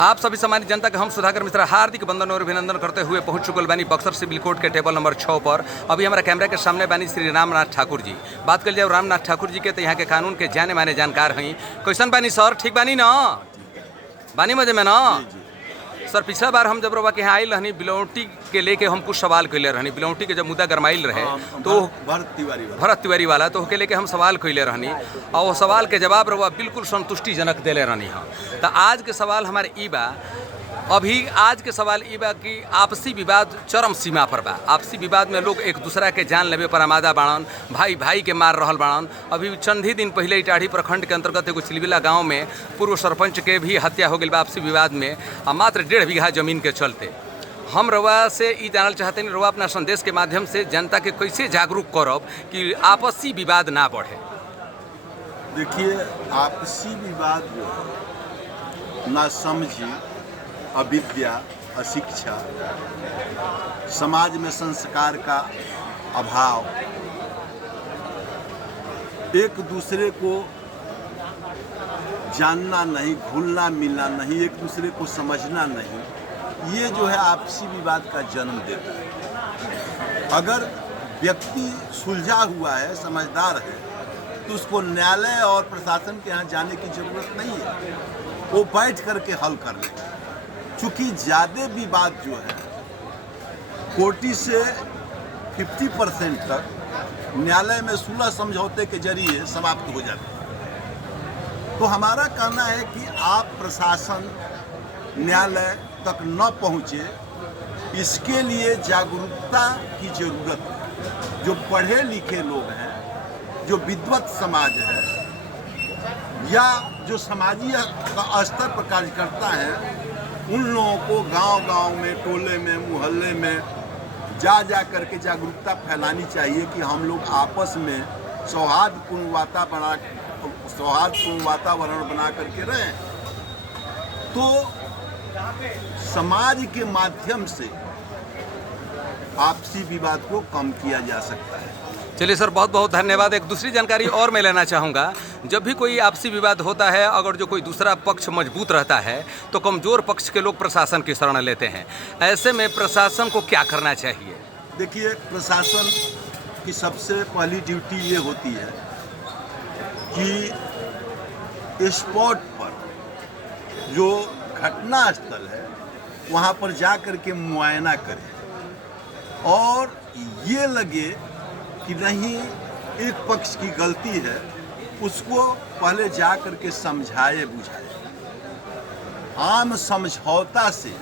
आप सभी सम्मानित जनता के हम सुधाकर मिश्रा हार्दिक वंदन और अभिनंदन करते हुए पहुंच चुकल बानी बक्सर सिविल कोर्ट के टेबल नंबर 6 पर। अभी हमारा कैमरा के सामने बानी श्री रामनाथ ठाकुर जी। बात कर जाए रामनाथ ठाकुर जी के, तो यहाँ के कानून के जाने माने जानकार हैं। कैसन बानी सर? ठीक बानी ना? बानी मजे में ना? सर, पिछला बार हम जब रवा के यहाँ आयल रहनी बिलौटी के लेके हम कुछ सवाल कैले रहनी। बिलौटी के जब मुद्दा गरमाइल रहे तो भरत तिवारी वाला तो के लेके हम सवाल कैले रहनी और वो सवाल के जवाब रवा बिल्कुल संतुष्टिजनक देले रहनी। हाँ, तो आज के सवाल हमारे ई बा, अभी आज के सवाल ई बा कि आपसी विवाद चरम सीमा पर बा। आपसी विवाद में लोग एक दूसरा के जान लेवे पर आमादा बाड़न, भाई भाई के मार रहल बाड़न। अभी चंद ही दिन पहले इटाढ़ी प्रखंड के अंतर्गत एगो चिलबिला गांव में पूर्व सरपंच के भी हत्या हो गई बा आपसी विवाद में, और मात्र 1.5 बीघा जमीन के चलते। हम रवा से ई जानल चाहते हैं, रवा अपना संदेश के माध्यम से जनता के कैसे जागरूक करब कि आपसी विवाद ना बढ़े। देखिए, आपसी विवाद जो है, ना समझी, अविद्या, अशिक्षा, समाज में संस्कार का अभाव, एक दूसरे को जानना नहीं, घुलना मिलना नहीं, एक दूसरे को समझना नहीं, ये जो है आपसी विवाद का जन्म देता है। अगर व्यक्ति सुलझा हुआ है, समझदार है, तो उसको न्यायालय और प्रशासन के यहाँ जाने की जरूरत नहीं है, वो बैठ करके हल कर ले। चूँकि ज़्यादा विवाद जो है कोर्टी से 50% तक न्यायालय में सुलह समझौते के जरिए समाप्त हो जाते हैं। तो हमारा कहना है कि आप प्रशासन न्यायालय तक न पहुँचे, इसके लिए जागरूकता की जरूरत है। जो पढ़े लिखे लोग हैं, जो विद्वत समाज है, या जो सामाजिक स्तर पर कार्यकर्ता हैं, उन लोगों को गांव-गांव में, टोले में, मोहल्ले में जा करके जागरूकता फैलानी चाहिए कि हम लोग आपस में सौहार्दपूर्ण वातावरण बना करके रहें। तो समाज के माध्यम से आपसी विवाद को कम किया जा सकता है। चलिए सर, बहुत बहुत धन्यवाद। एक दूसरी जानकारी और मैं लेना चाहूँगा, जब भी कोई आपसी विवाद होता है, अगर जो कोई दूसरा पक्ष मजबूत रहता है तो कमज़ोर पक्ष के लोग प्रशासन की शरण लेते हैं। ऐसे में प्रशासन को क्या करना चाहिए? देखिए, प्रशासन की सबसे पहली ड्यूटी ये होती है कि स्पॉट पर जो घटना स्थल है वहाँ पर जा कर के मुआयना करें और ये लगे कि नहीं एक पक्ष की गलती है, उसको पहले जा कर के समझाए बुझाए, आम समझौता से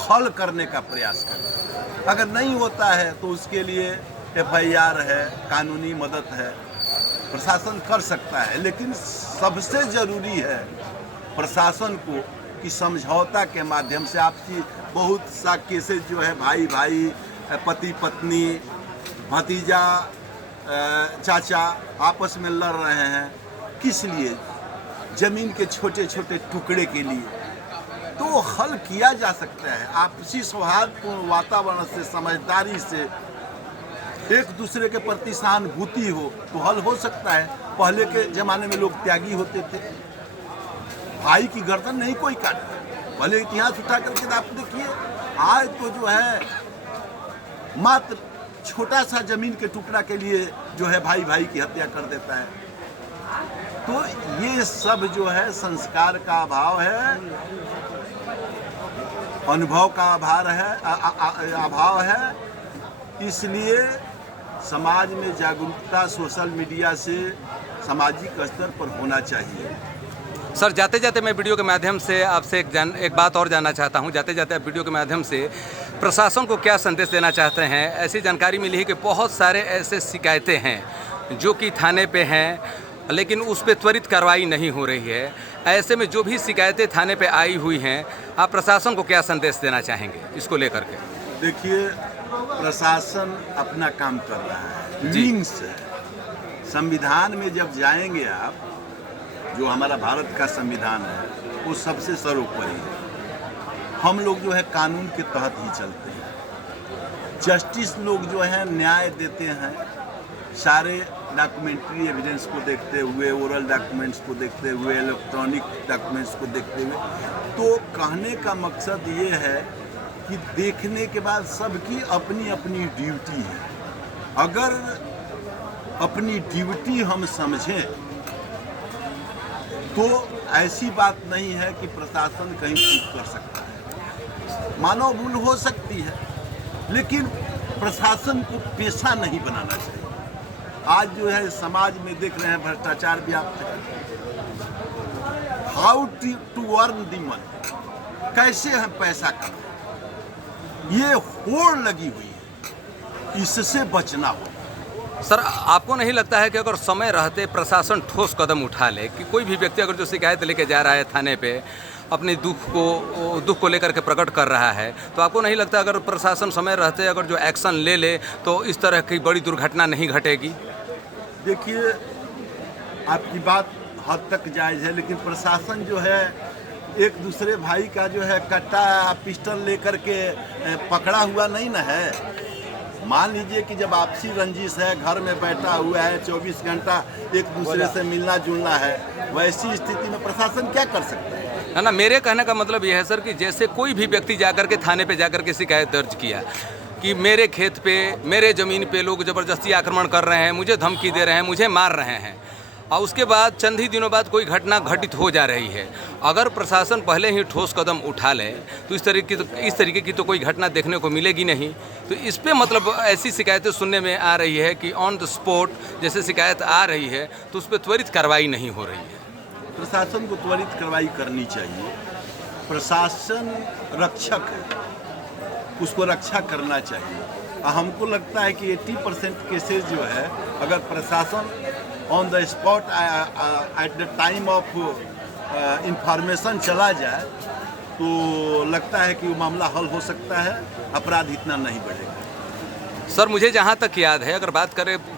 हल करने का प्रयास करें। अगर नहीं होता है तो उसके लिए FIR है, कानूनी मदद है, प्रशासन कर सकता है। लेकिन सबसे ज़रूरी है प्रशासन को कि समझौता के माध्यम से आपकी बहुत सा केसेस जो है भाई भाई, पति पत्नी, भतीजा, चाचा आपस में लड़ रहे हैं, किस लिए? ज़मीन के छोटे छोटे टुकड़े के लिए। तो हल किया जा सकता है आपसी सौहार्दपूर्ण वातावरण से, समझदारी से, एक दूसरे के प्रति सहानुभूति हो तो हल हो सकता है। पहले के ज़माने में लोग त्यागी होते थे, भाई की गर्दन नहीं कोई काटता। पहले इतिहास उठा करके आप देखिए, आज तो जो है मात्र छोटा सा जमीन के टुकड़ा के लिए जो है भाई भाई की हत्या कर देता है। तो ये सब जो है संस्कार का अभाव है, अनुभव का अभाव है। इसलिए समाज में जागरूकता सोशल मीडिया से सामाजिक स्तर पर होना चाहिए। सर, जाते जाते मैं वीडियो के माध्यम से आपसे एक बात और जानना चाहता हूं। जाते जाते आप वीडियो के माध्यम से प्रशासन को क्या संदेश देना चाहते हैं? ऐसी जानकारी मिली है कि बहुत सारे ऐसे शिकायतें हैं जो कि थाने पे हैं, लेकिन उस पर त्वरित कार्रवाई नहीं हो रही है। ऐसे में जो भी शिकायतें थाने पे आई हुई हैं, आप प्रशासन को क्या संदेश देना चाहेंगे इसको लेकर के? देखिए, प्रशासन अपना काम कर रहा है, मीन्स संविधान में जब जाएंगे आप, जो हमारा भारत का संविधान है वो सबसे सर्वोपरि है। हम लोग जो है कानून के तहत ही चलते हैं। जस्टिस लोग जो है न्याय देते हैं, सारे डॉक्यूमेंट्री एविडेंस को देखते हुए, ओरल डॉक्यूमेंट्स को देखते हुए, इलेक्ट्रॉनिक डॉक्यूमेंट्स को देखते हुए, तो कहने का मकसद ये है कि देखने के बाद सबकी अपनी अपनी ड्यूटी है। अगर अपनी ड्यूटी हम समझें तो ऐसी बात नहीं है कि प्रशासन कहीं चूक कर सकता है। मानव भूल हो सकती है, लेकिन प्रशासन को पेशा नहीं बनाना चाहिए। आज जो है समाज में देख रहे हैं भ्रष्टाचार व्याप्त है। How to earn the money, कैसे हम पैसा कमाएं, ये होड़ लगी हुई है, इससे बचना होगा। सर, आपको नहीं लगता है कि अगर समय रहते प्रशासन ठोस कदम उठा ले, कि कोई भी व्यक्ति अगर जो शिकायत लेके जा रहा है थाने पे, अपने दुख को लेकर के प्रकट कर रहा है, तो आपको नहीं लगता अगर प्रशासन समय रहते अगर जो एक्शन ले ले तो इस तरह की बड़ी दुर्घटना नहीं घटेगी? देखिए, आपकी बात हद तक जायज़ है, लेकिन प्रशासन जो है एक दूसरे भाई का जो है कट्टा पिस्टल लेकर के पकड़ा हुआ नहीं ना है। मान लीजिए कि जब आपसी रंजिश है, घर में बैठा हुआ है, 24 घंटा एक दूसरे से मिलना जुलना है, वैसी स्थिति में प्रशासन क्या कर सकता है? ना, मेरे कहने का मतलब यह है सर कि जैसे कोई भी व्यक्ति जाकर के थाने पे जाकर के शिकायत दर्ज किया कि मेरे खेत पे, मेरे ज़मीन पे लोग ज़बरदस्ती आक्रमण कर रहे हैं, मुझे धमकी दे रहे हैं, मुझे मार रहे हैं, और उसके बाद चंद ही दिनों बाद कोई घटना घटित हो जा रही है, अगर प्रशासन पहले ही ठोस कदम उठा ले तो इस तरीके की तो कोई घटना देखने को मिलेगी नहीं। तो इस पे मतलब ऐसी शिकायतें सुनने में आ रही है कि ऑन द स्पॉट जैसे शिकायत आ रही है तो उस पर त्वरित कार्रवाई नहीं हो रही है। प्रशासन को त्वरित कार्रवाई करनी चाहिए। प्रशासन रक्षक है, उसको रक्षा करना चाहिए। हमको लगता है कि 80% केसेस जो है, अगर प्रशासन on the spot at the time of information चला जाए तो लगता है कि वो मामला हल हो सकता है, अपराध इतना नहीं बढ़ेगा। सर, मुझे जहाँ तक याद है, अगर बात करें